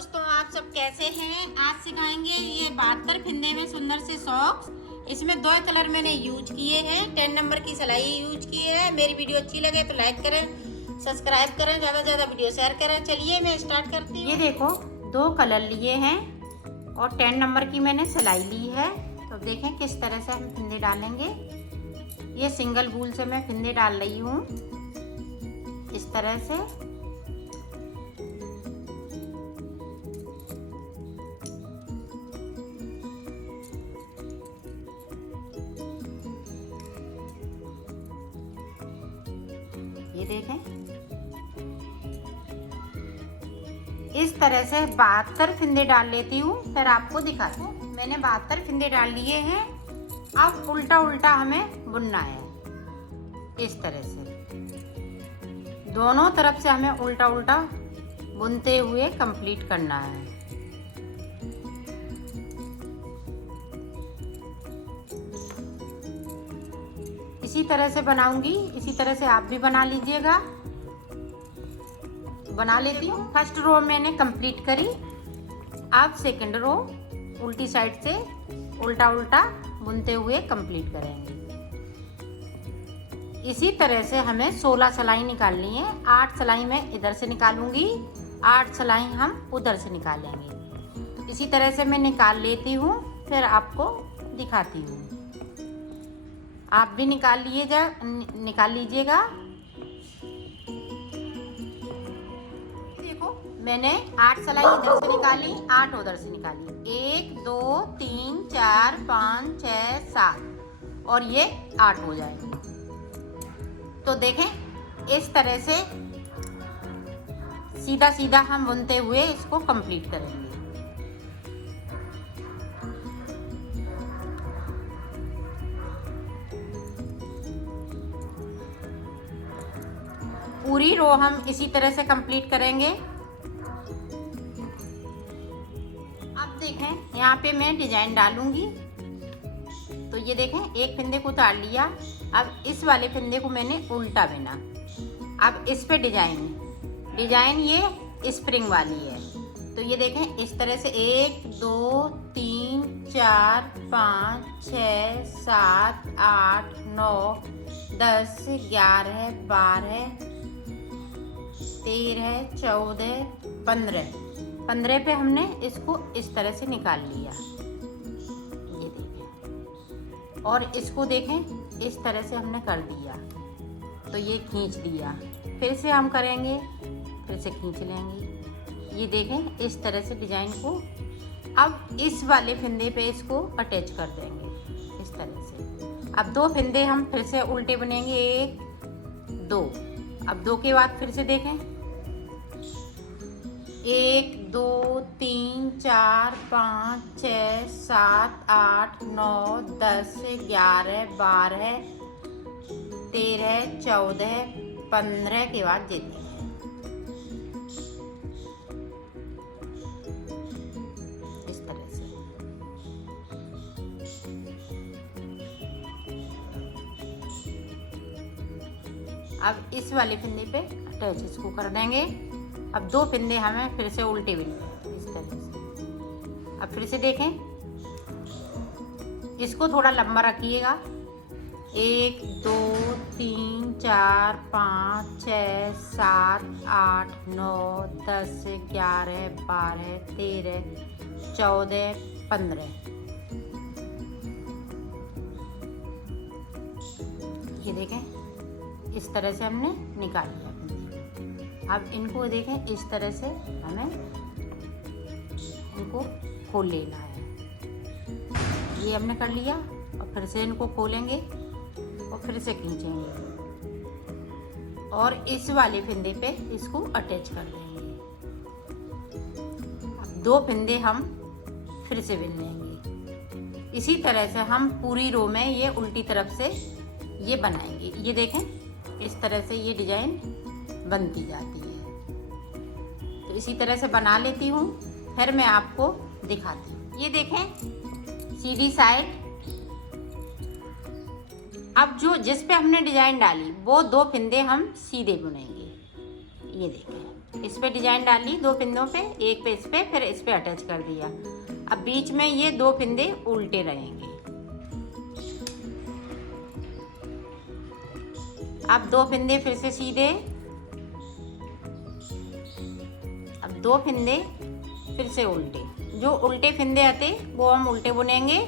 दोस्तों, आप सब कैसे हैं। आज सिखाएंगे ये 72 फिंदे में सुंदर से सॉक्स। इसमें 2 कलर मैंने यूज किए हैं। 10 नंबर की सिलाई यूज की है। मेरी वीडियो अच्छी लगे तो लाइक करें, सब्सक्राइब करें, ज़्यादा से ज़्यादा वीडियो शेयर करें। चलिए मैं स्टार्ट करती हूँ। ये देखो 2 कलर लिए हैं और 10 नंबर की मैंने सिलाई ली है। तो देखें किस तरह से हम फिंदे डालेंगे। ये सिंगल वूल से मैं फिंदे डाल रही हूँ इस तरह से। ये देखें इस तरह से 72 फिंदे डाल लेती हूँ, फिर आपको दिखाती हूँ। मैंने 72 फिंदे डाल लिए हैं। अब उल्टा उल्टा हमें बुनना है इस तरह से। दोनों तरफ से हमें उल्टा उल्टा बुनते हुए कंप्लीट करना है। इसी तरह से बनाऊंगी, इसी तरह से आप भी बना लीजिएगा। बना लेती हूँ। फर्स्ट रो मैंने कंप्लीट करी। अब सेकंड रो उल्टी साइड से उल्टा उल्टा बुनते हुए कंप्लीट करेंगे। इसी तरह से हमें 16 सिलाई निकालनी है। 8 सिलाई मैं इधर से निकालूंगी, 8 सिलाई हम उधर से निकालेंगे। इसी तरह से मैं निकाल लेती हूँ, फिर आपको दिखाती हूँ। आप भी निकाल लीजिएगा। देखो मैंने 8 सिलाई इधर से निकाली, 8 उधर से निकाली। 1 2 3 4 5 6 7 और ये 8 हो जाएंगे। तो देखें इस तरह से सीधा सीधा हम बुनते हुए इसको कंप्लीट करेंगे। पूरी रो हम इसी तरह से कंप्लीट करेंगे। अब देखें यहाँ पे मैं डिजाइन डालूंगी। तो ये देखें एक फिंदे को उतार लिया। अब इस वाले फिंदे को मैंने उल्टा बुना। अब इस पे डिजाइन ये स्प्रिंग वाली है। तो ये देखें इस तरह से 1 2 3 4 5 6 7 8 9 10 11 12 13 14 15 पे हमने इसको इस तरह से निकाल लिया। ये देखें और इसको देखें इस तरह से हमने कर दिया। तो ये खींच दिया, फिर से हम करेंगे, फिर से खींच लेंगे। ये देखें इस तरह से डिजाइन को। अब इस वाले फिंदे पे इसको अटैच कर देंगे इस तरह से। अब 2 फिंदे हम फिर से उल्टे बनेंगे, 1 2। अब 2 के बाद फिर से देखें 1 2 3 4 5 6 7 8 9 10 11 12 13 14 15 के बाद देते हैं इस तरह से। अब इस वाले फिंदे पे अटैच इसको कर देंगे। अब 2 फिंदे हमें फिर से उल्टे बिनने इस तरह से। अब फिर से देखें, इसको थोड़ा लंबा रखिएगा। 1 2 3 4 5 6 7 8 9 10 11 12 13 14 15। ये देखें इस तरह से हमने निकाल लिया। अब इनको देखें इस तरह से हमें इनको खोल लेना है। ये हमने कर लिया और फिर से इनको खोलेंगे और फिर से खींचेंगे और इस वाले फिंदे पे इसको अटैच कर देंगे। अब 2 फिंदे हम फिर से बिन लेंगे। इसी तरह से हम पूरी रो में ये उल्टी तरफ से ये बनाएंगे। ये देखें इस तरह से ये डिजाइन बनती जाती है। तो इसी तरह से बना लेती हूँ, फिर मैं आपको दिखाती हूँ। ये देखें सीधी साइड। अब जिस पे हमने डिजाइन डाली वो 2 फिंदे हम सीधे बुनेंगे। ये देखें इस पे डिजाइन डाली 2 फिंदों पे, एक पे इस पे, फिर इस पे अटैच कर दिया। अब बीच में ये 2 फिंदे उल्टे रहेंगे। अब 2 फिंदे फिर से सीधे, अब 2 फिंदे फिर से उल्टे। जो उल्टे फिंदे आते वो हम उल्टे बुनेंगे,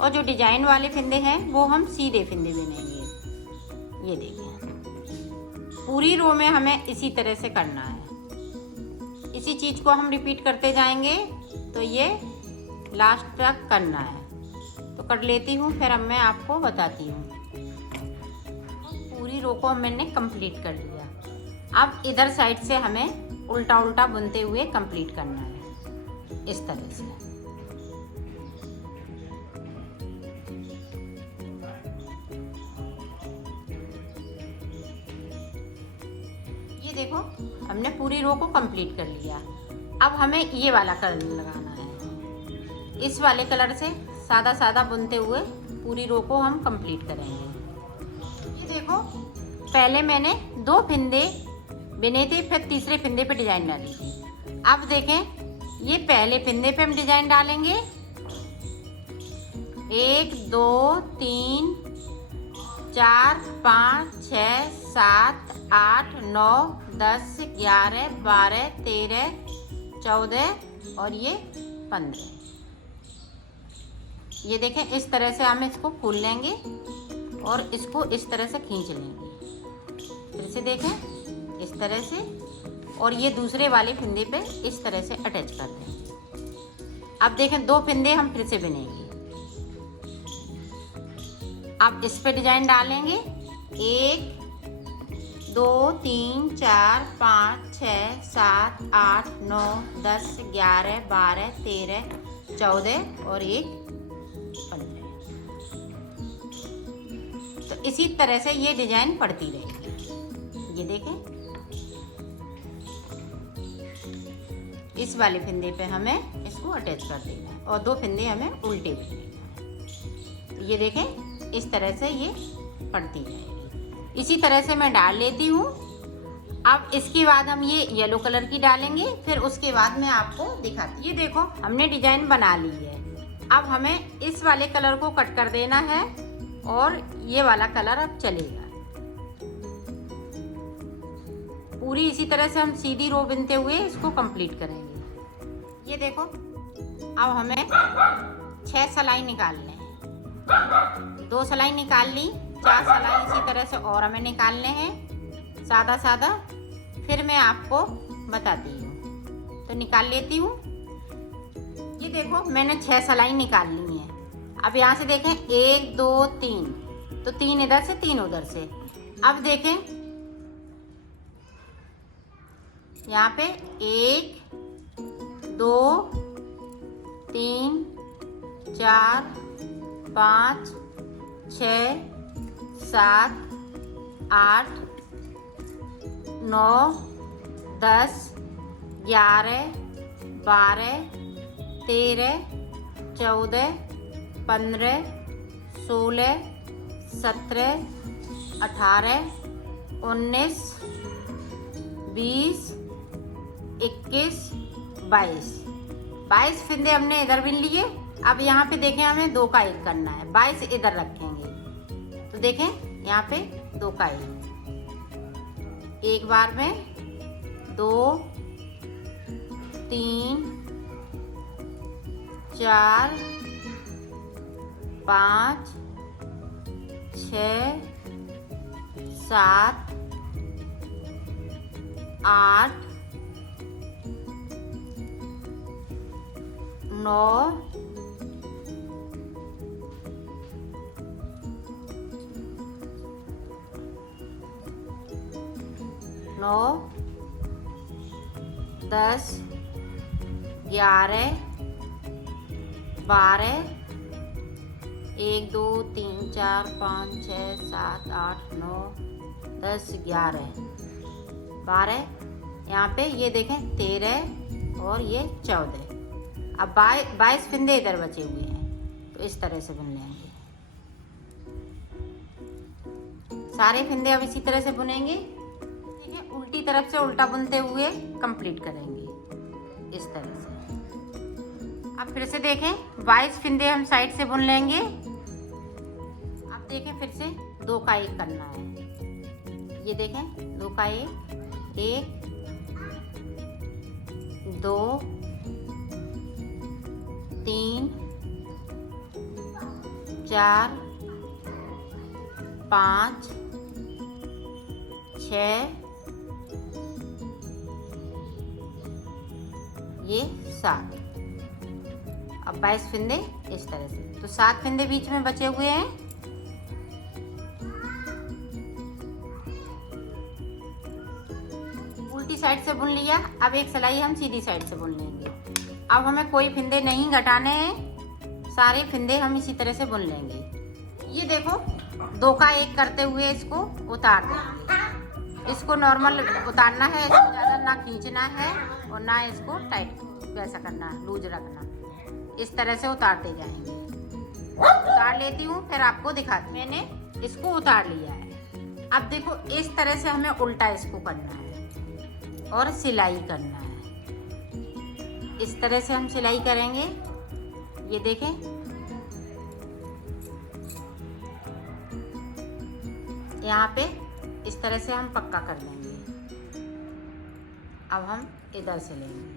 और जो डिजाइन वाले फिंदे हैं वो हम सीधे फिंदे बुनेंगे। ये देखिए, पूरी रो में हमें इसी तरह से करना है। इसी चीज़ को हम रिपीट करते जाएंगे, तो ये लास्ट तक करना है। तो कर लेती हूँ, फिर अब मैं आपको बताती हूँ। पूरी रो को मैंने कंप्लीट कर लिया। अब इधर साइड से हमें उल्टा उल्टा बुनते हुए कंप्लीट करना है, इस तरह से। ये देखो, हमने पूरी रो को कंप्लीट कर लिया। अब हमें ये वाला कलर लगाना है। इस वाले कलर से सादा सादा बुनते हुए पूरी रो को हम कंप्लीट करेंगे। ये देखो, पहले मैंने 2 फिंदे बिने थे, फिर तीसरे फिंदे पे डिजाइन डाली थी। अब देखें, ये पहले फिंदे पे हम डिजाइन डालेंगे। 1 2 3 4 5 6 7 8 9 10 11 12 13 14 और ये 15। ये देखें, इस तरह से हम इसको खोल लेंगे और इसको इस तरह से खींच लेंगे। फिर से देखें, इस तरह से, और ये दूसरे वाले फिंदे पे इस तरह से अटैच कर दें। अब देखें, 2 फिंदे हम फिर से बुनेंगे। अब इस पे डिजाइन डालेंगे। 1 2 3 4 5 6 7 8 9 10 11 12 13 14 और 1 15। तो इसी तरह से ये डिजाइन पड़ती रहेगी। ये देखें, इस वाले फिंदे पे हमें इसको अटैच कर देना है और 2 फिंदे हमें उल्टे भी देना है। ये देखें, इस तरह से ये पड़ती जाएगी। इसी तरह से मैं डाल लेती हूँ। अब इसके बाद हम ये येलो कलर की डालेंगे, फिर उसके बाद मैं आपको दिखाती। ये देखो, हमने डिजाइन बना ली है। अब हमें इस वाले कलर को कट कर देना है और ये वाला कलर अब चलेगा। पूरी इसी तरह से हम सीधी रो बुनते हुए इसको कंप्लीट करेंगे। ये देखो, अब हमें 6 सिलाई निकालने हैं। 2 सिलाई निकाल ली, 4 सिलाई इसी तरह से और हमें निकालने हैं, सादा सादा। फिर मैं आपको बताती हूँ, तो निकाल लेती हूँ। ये देखो, मैंने 6 सिलाई निकाल ली है। अब यहाँ से देखें, 1 2 3, तो 3 इधर से 3 उधर से। अब देखें, यहाँ पे 1 2 3 4 5 6 7 8 9 10 11 12 13 14 15 16 17 18 19 20 21 22 फिंदे हमने इधर बिन लिए। अब यहाँ पे देखें, हमें 2 का 1 करना है। 22 इधर रखेंगे, तो देखें यहाँ पे 2 का 1, एक बार में 2 3 4 5 6 7 8 9 10 11 12 1 2 3 4 5 6 7 8 9 10 11 12। यहाँ पे ये देखें 13 और ये 14। अब 22 फिंदे इधर बचे हुए हैं, तो इस तरह से बुन लेंगे। सारे फिंदे अब इसी तरह से बुनेंगे। ठीक है, उल्टी तरफ से उल्टा बुनते हुए कंप्लीट करेंगे इस तरह से। अब फिर से देखें 22 फंदे हम साइड से बुन लेंगे। अब देखें फिर से 2 का 1 करना है। ये देखें 2 का 1 2 3 4 5 6 ये 7। अब 22 फंदे इस तरह से, तो 7 फंदे बीच में बचे हुए हैं। उल्टी साइड से बुन लिया। अब एक सिलाई हम सीधी साइड से बुन लेंगे। अब हमें कोई फंदे नहीं घटाने हैं, सारे फंदे हम इसी तरह से बुन लेंगे। ये देखो 2 का 1 करते हुए इसको उतार देंगे। इसको नॉर्मल उतारना है, इसको ज़्यादा ना खींचना है और ना इसको टाइट वैसा करना है, लूज रखना। इस तरह से उतारते जाएंगे। उतार लेती हूँ फिर आपको दिखाती। मैंने इसको उतार लिया है। अब देखो इस तरह से हमें उल्टा इसको करना है और सिलाई करना है। इस तरह से हम सिलाई करेंगे। ये देखें, यहाँ पे इस तरह से हम पक्का कर देंगे। अब हम इधर से लेंगे।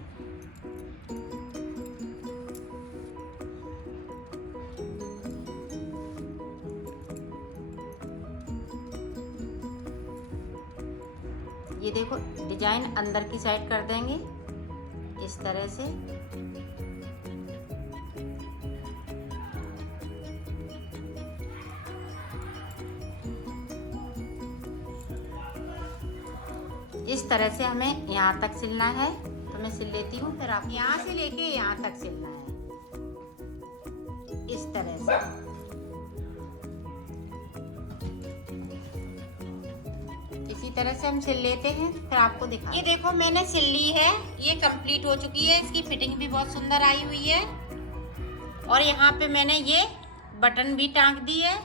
ये देखो डिजाइन अंदर की साइड कर देंगे इस तरह से। इस तरह से हमें यहाँ तक सिलना है, तो मैं सिल लेती हूँ, फिर आप यहाँ से लेके यहाँ तक सिलना है इस तरह से। इसी तरह से हम सिल लेते हैं, फिर आपको दिखा। ये देखो मैंने सिल ली है, ये कंप्लीट हो चुकी है। इसकी फिटिंग भी बहुत सुंदर आई हुई है और यहाँ पे मैंने ये बटन भी टांग दी है।